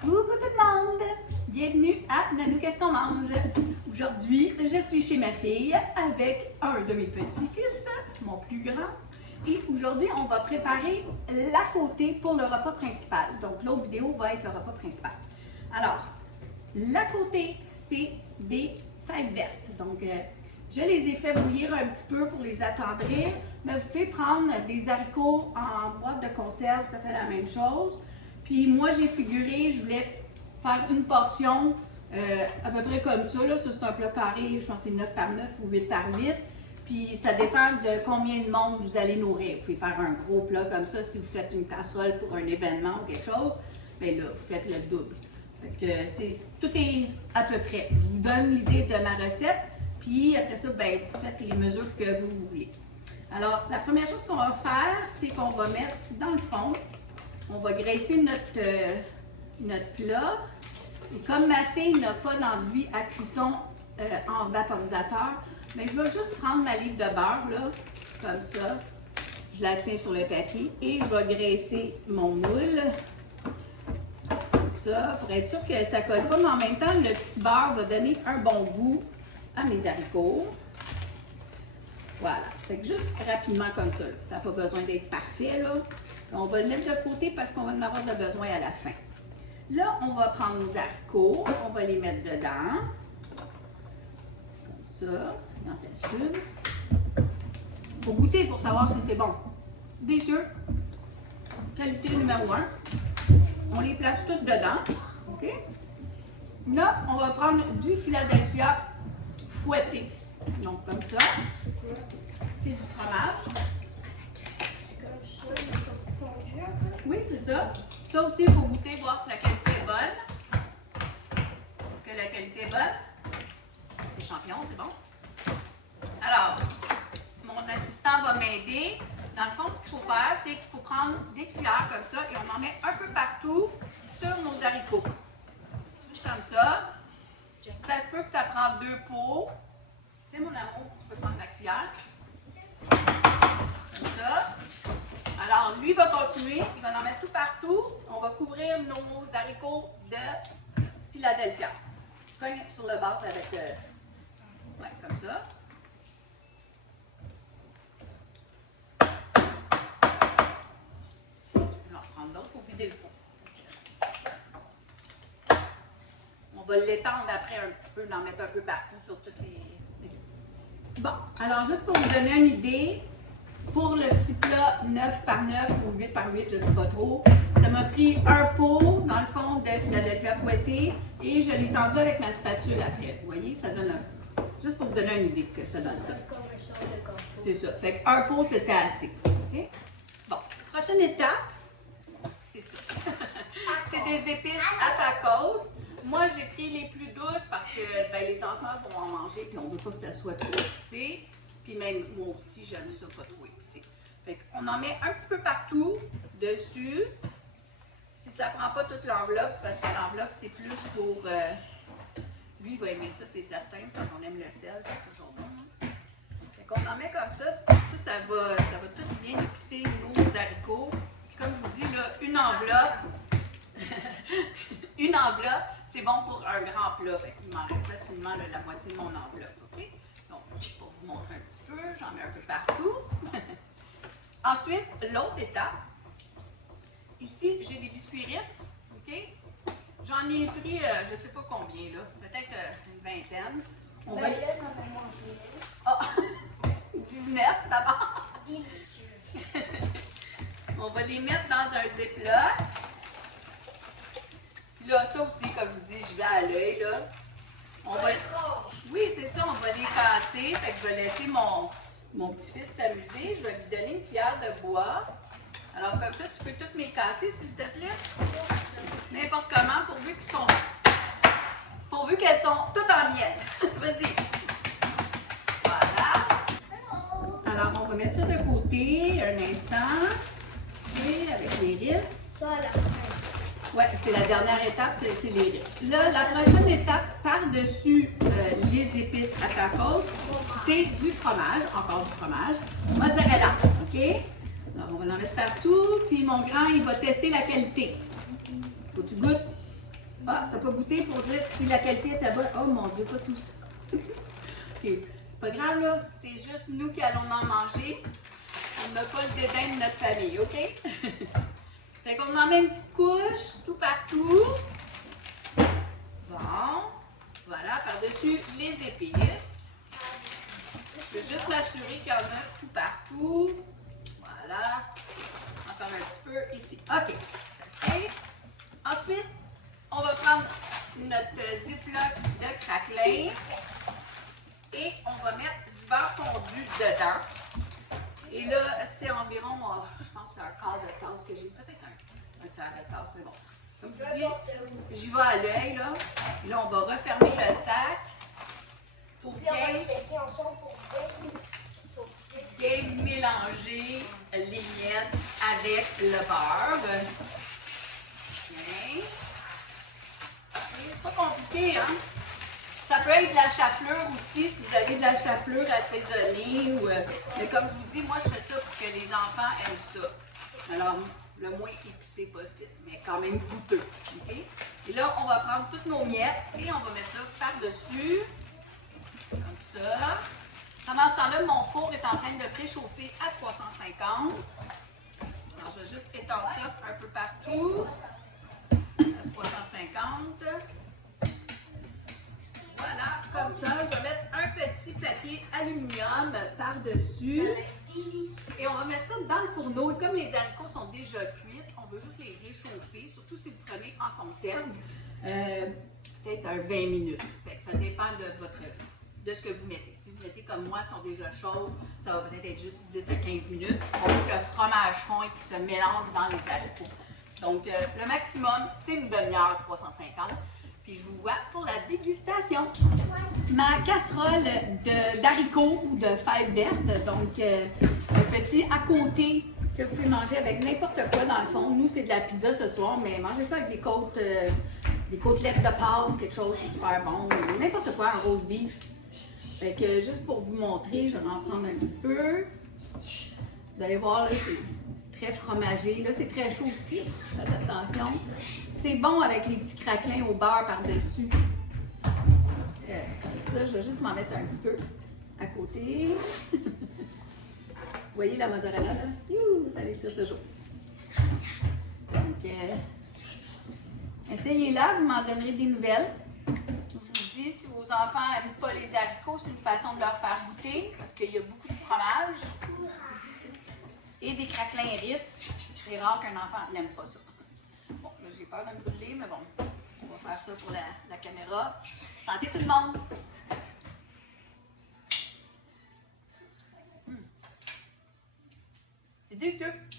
Coucou tout le monde! Bienvenue à Nanou, qu'est-ce qu'on mange? Aujourd'hui, je suis chez ma fille avec un de mes petits-fils, mon plus grand. Et aujourd'hui, on va préparer la côté pour le repas principal. Donc, l'autre vidéo va être le repas principal. Alors, la côté, c'est des fèves vertes. Donc, je les ai fait bouillir un petit peu pour les attendrir. Mais vous pouvez prendre des haricots en boîte de conserve, ça fait la même chose. Puis moi, j'ai figuré, je voulais faire une portion à peu près comme ça. Là. Ça, c'est un plat carré, je pense que c'est 9 par 9 ou 8 par 8. Puis ça dépend de combien de monde vous allez nourrir. Vous pouvez faire un gros plat comme ça si vous faites une casserole pour un événement ou quelque chose. Bien là, vous faites le double. Fait que tout est à peu près. Je vous donne l'idée de ma recette. Puis après ça, bien, vous faites les mesures que vous voulez. Alors, la première chose qu'on va faire, c'est qu'on va mettre dans le fond, on va graisser notre plat. Et comme ma fille n'a pas d'enduit à cuisson en vaporisateur, mais je vais juste prendre ma livre de beurre, là, comme ça. Je la tiens sur le papier et je vais graisser mon moule. Comme ça, pour être sûr que ça ne colle pas, mais en même temps, le petit beurre va donner un bon goût à mes haricots. Voilà. Fait que juste rapidement comme ça. Là. Ça n'a pas besoin d'être parfait. Là. On va le mettre de côté parce qu'on va en avoir de besoin à la fin. Là, on va prendre nos haricots. On va les mettre dedans. Comme ça. Il en reste une. Il faut goûter pour savoir si c'est bon. Délicieux. Qualité numéro 1. On les place toutes dedans. OK? Là, on va prendre du Philadelphia fouetté. Donc, comme ça. C'est du fromage. Oui, c'est ça. Ça aussi, il faut goûter, voir si la qualité est bonne. Est-ce que la qualité est bonne? C'est champignon, c'est bon. Alors, mon assistant va m'aider. Dans le fond, ce qu'il faut faire, c'est qu'il faut prendre des cuillères comme ça et on en met un peu partout sur nos haricots. Juste comme ça. Ça se peut que ça prend 2 pots. Tu sais, mon amour, tu peux prendre la cuillère. Comme ça. Alors, lui va continuer. Il va en mettre tout partout. On va couvrir nos haricots de Philadelphia. Cogne sur le bord avec... ouais, comme ça. On va en prendre d'autres pour vider le pot. On va l'étendre après un petit peu, d'en mettre un peu partout sur toutes les... Bon, alors juste pour vous donner une idée, pour le petit plat 9 par 9 ou 8 par 8, je ne sais pas trop, ça m'a pris un pot, dans le fond, de Philadelphia fouetté et je l'ai tendu avec ma spatule après. Vous voyez, ça donne un... Juste pour vous donner une idée que ça donne ça. C'est ça. Fait qu'un pot, c'était assez. Okay? Bon, prochaine étape, c'est ça. C'est des épices à tacos. Moi, j'ai pris les plus douces parce que ben, les enfants vont en manger et on ne veut pas que ça soit trop épicé. Puis même moi aussi, j'aime ça pas trop épicé. Fait qu'on en met un petit peu partout dessus. Si ça ne prend pas toute l'enveloppe, c'est parce que l'enveloppe, c'est plus pour... lui, il va aimer ça, c'est certain. Quand on aime le sel, c'est toujours bon. Fait qu'on en met comme ça. Ça va tout bien épicer nos haricots. Puis comme je vous dis, là, une enveloppe... une enveloppe, c'est bon pour un grand plat. Fait qu'il m'en reste facilement là, la moitié de mon enveloppe. OK? Donc, juste pour vous montrer un petit peu, j'en mets un peu partout. Ensuite, l'autre étape. Ici, j'ai des biscuits Ritz. OK? J'en ai pris, je ne sais pas combien, là. Peut-être une vingtaine. On va... Oh, 19 d'abord. On va les mettre dans un Ziploc. Là, ça aussi, comme je vous dis, je vais à l'œil, là. On va... Oui, c'est ça, on va les casser. Fait que je vais laisser mon petit-fils s'amuser. Je vais lui donner une cuillère de bois. Alors, comme ça, tu peux toutes les casser, s'il te plaît. N'importe comment, pourvu qu'elles sont toutes en miettes. Vas-y. Voilà. Alors, on va mettre ça de côté un instant. Et avec les Ritz. Voilà. Ouais, c'est la dernière étape, c'est les Ritz. Là, la prochaine étape, par-dessus les épices à tacos, c'est du fromage, encore du fromage, mozzarella, OK? Alors, on va en mettre partout, puis mon grand, il va tester la qualité. Faut que tu goûtes. Ah, t'as pas goûté pour dire si la qualité était bonne? Oh mon Dieu, pas tout ça. Ok, c'est pas grave là, c'est juste nous qui allons en manger. On n'a pas le dédain de notre famille, ok? Fait qu'on en met une petite couche tout partout. Bon, voilà, par-dessus les épices. Je vais juste m'assurer qu'il y en a tout partout. Voilà. Encore un petit peu ici. OK, c'est. Ensuite, on va prendre notre ziploc de craquelin et on va mettre du beurre fondu dedans. Et là, c'est environ, je pense que c'est un quart de tasse que j'ai. Peut-être un tiers de tasse, mais bon. Comme je dis, j'y vais à l'œil, là. Là, on va refermer le sac pour bien mélanger les miettes avec le beurre. Bien. C'est pas compliqué, hein? Ça peut être de la chapelure aussi, si vous avez de la chapelure assaisonnée. Mais comme je vous dis, moi, je fais ça pour que les enfants aiment ça. Alors, le moins épicé possible, mais quand même goûteux. Okay? Et là, on va prendre toutes nos miettes et on va mettre ça par-dessus. Comme ça. Pendant ce temps-là, mon four est en train de préchauffer à 350. Alors, je vais juste étendre ça un peu partout. À 350. Voilà, comme ça, je vais mettre un petit papier aluminium par-dessus. Et on va mettre ça dans le fourneau. Et comme les haricots sont déjà cuits, on veut juste les réchauffer, surtout si vous prenez en conserve, peut-être 20 minutes. Fait que ça dépend de ce que vous mettez. Si vous mettez comme moi, sont déjà chauds, ça va peut-être être juste 10 à 15 minutes. On veut que le fromage fond et qu'il se mélange dans les haricots. Donc, le maximum, c'est une demi-heure, 350. Puis je vous vois pour la dégustation. Ma casserole d'haricots ou de fèves vertes, donc un petit à côté que vous pouvez manger avec n'importe quoi dans le fond. Nous, c'est de la pizza ce soir, mais mangez ça avec des côtelettes de porc, quelque chose, c'est super bon. N'importe quoi, un roast beef. Fait que juste pour vous montrer, je vais en prendre un petit peu. Vous allez voir, là, c'est très fromagé. Là, c'est très chaud aussi, je fais attention. C'est bon avec les petits craquelins au beurre par-dessus. Ça, je vais juste m'en mettre un petit peu à côté. Vous voyez la mozzarella là? Youh, ça l'étire toujours. Donc, essayez-la, vous m'en donnerez des nouvelles. Je vous dis, si vos enfants n'aiment pas les haricots, c'est une façon de leur faire goûter parce qu'il y a beaucoup de fromage et des craquelins Ritz. C'est rare qu'un enfant n'aime pas ça. Bon, là, j'ai peur de me brûler, mais bon, on va faire ça pour la caméra. Santé tout le monde! C'est délicieux!